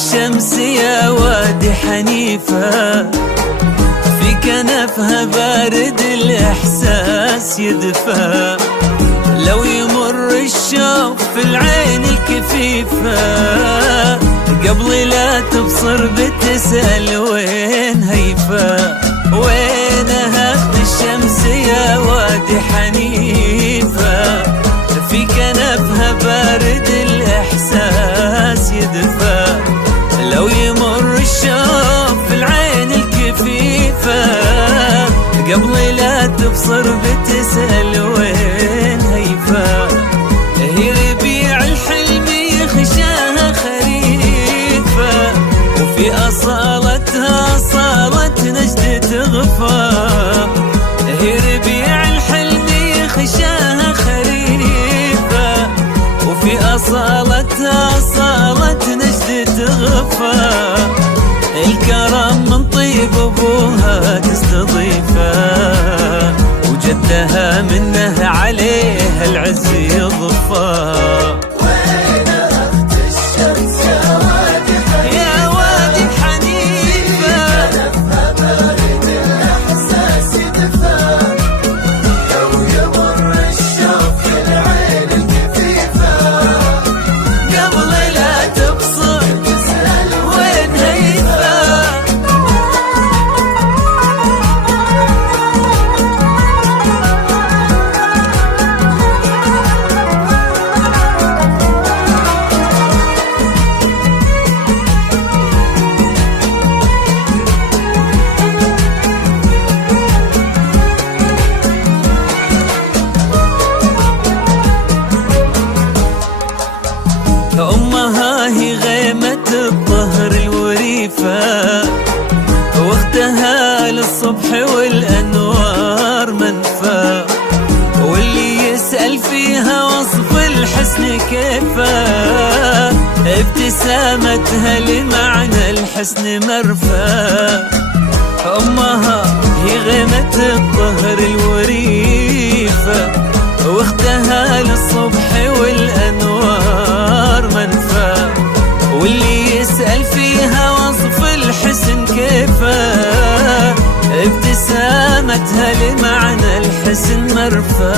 الشمس يا وادي حنيفة، في كنفها بارد الإحساس يدفى. لو يمر الشوق في العين الكفيفة، قبل لا تبصر بتسأل وين هيفا. وينها أخت الشمس يا وادي حنيفة، في كنفها بارد الإحساس يدفى. لو يمر الشوق في العين الكفيفة، قبل لا تبصر بتسأل وين هيفا. هي ربيع الحلم يخشاها خريفة، وفي أصالتها أصالة نجد تغفى. هي ربيع الحلم يخشاها خريفة، وفي أصالتها أصالة نجد تغفى. الكرم من طيب أبوها تستضيفه، وجدها منه عليها العز يضفى. وين أخت الشمس يا وادي حنيفة، يا وادي حنيفة، كنفها بارد الإحساس يدفى. لو يمر الشوق في العين الكفيفة، قبل لا تبصر تسأل وين هيفا. أمها هي غيمة الظهر الوريفة، واختها للصبح والأنوار منفى. واللي يسأل فيها وصف الحسن كيفه، ابتسامتها لمعنى الحسن مرفى. أمها هي غيمة الظهر الوريفة، واختها للصبح والأنوار منفى. واللي يسأل فيها وصف الحسن كيفه، ابتسامتها لمعنى الحسن مرفى.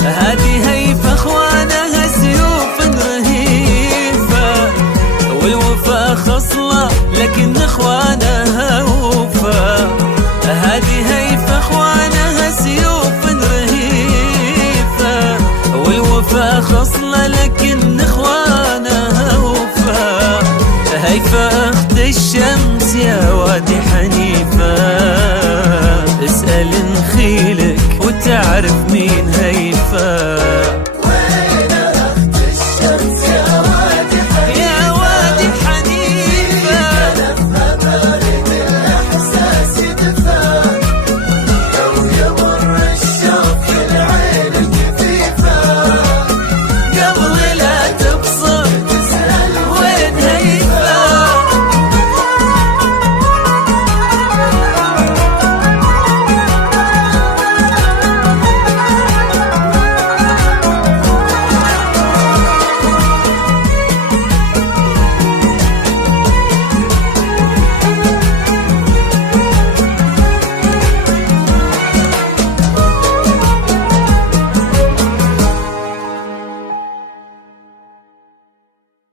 هذه هيفا اخوانها سيوف رهيفة، والوفا خصلة لكن اخوانها وفا. هذه هيفا اخوانها سيوف رهيفة، والوفا خصلة لكن اخوانها وفا. هيفا